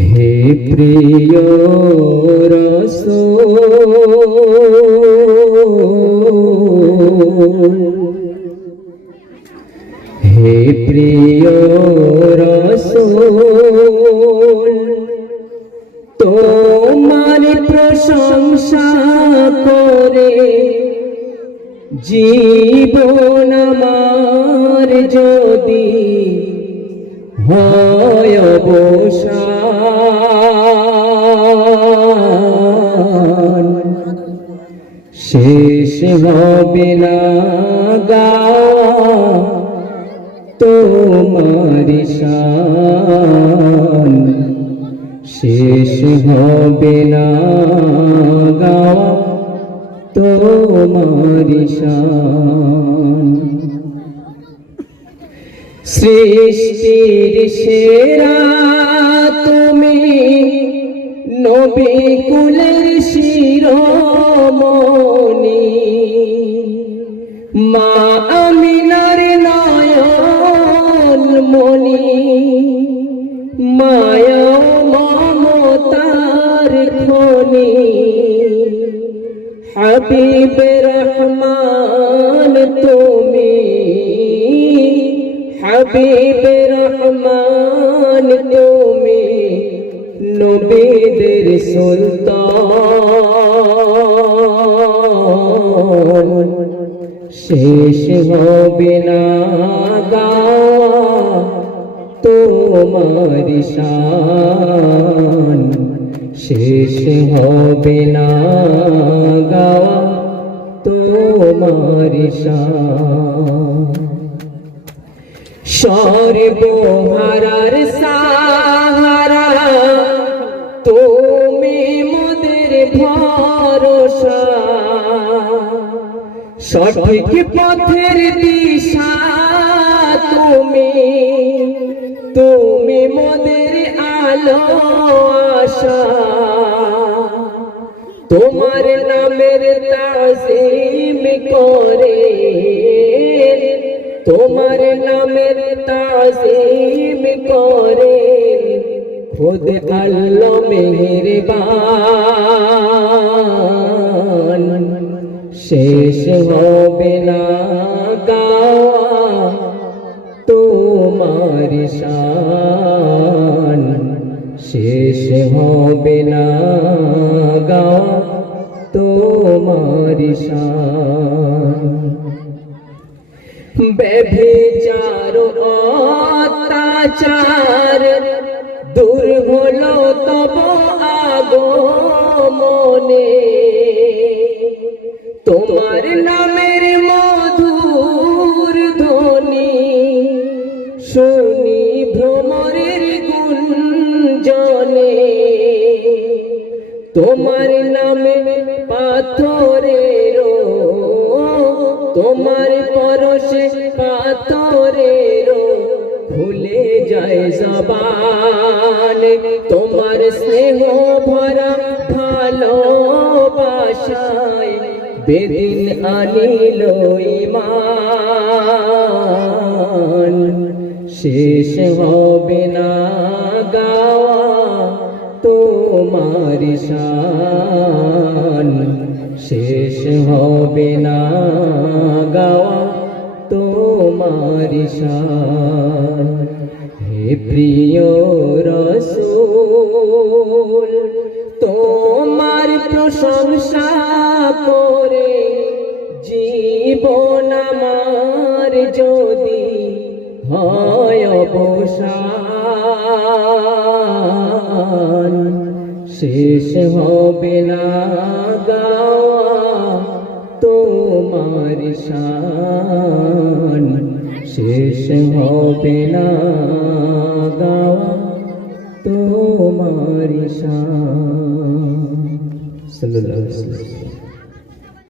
হে প্রিয় রাসূল, হে প্রিয় রাসূল, তোমার প্রশংসা করে জীবন আমার যদি হয় অবসান, শেষ হবে না গাওয়া তোমার শান, শেষ হবে না গাওয়া তোমার শান। সৃষ্টির সেরা তুমি, নবী কুলের শিরোমণি, মা আমিনার নয়ন মনি, মায়া মমতার খনি, হাবিবে রহমান তুমি, হাবিবে রহমান তুমি, নবীদের সুলতান, শেষ হবে না গাওয়া তোমার শান, শেষ হবে না গাওয়া তোমার শান। সর্বহারার সাহারা তুমি মোদের ভরসা, সঠিক পথের দিশা তুমি, তুমি মোদের আলো আশা, তোমার নামের তাজিম করে, তোমার নামের তাজিম করে খুদ আল্লাহ মেহেরবান, শেষ হবে না গাওয়া তোমার শান, শেষ হবে না গাওয়া তোমার শান। ব্যভিচার অত্যাচার দূর হলো তব আগমনে, তোমার নামের মধুর ধ্বনি শুনি ভ্রমরের গুঞ্জনে, তোমার নামে পাথরের, তোমার পরশে পাথরের ভুলে যায় জবান, তোমার স্নেহ ভরা ভালোবাসায় বেদিন আনিল ঈমান, শেষ হবে না গাওয়া তোমার শান, শেষ হবে না গাওয়া তোমার শান। হে প্রিয় রাসূল, তোমার প্রশংসা করে জীবন আমার যদি হয় অবসান, শেষ হবে না গাওয়া তোমার শান, শেষ হবে না গাওয়া তোমার শান। সাল্লাল্লাহু আলাইহি ওয়াসাল্লাম।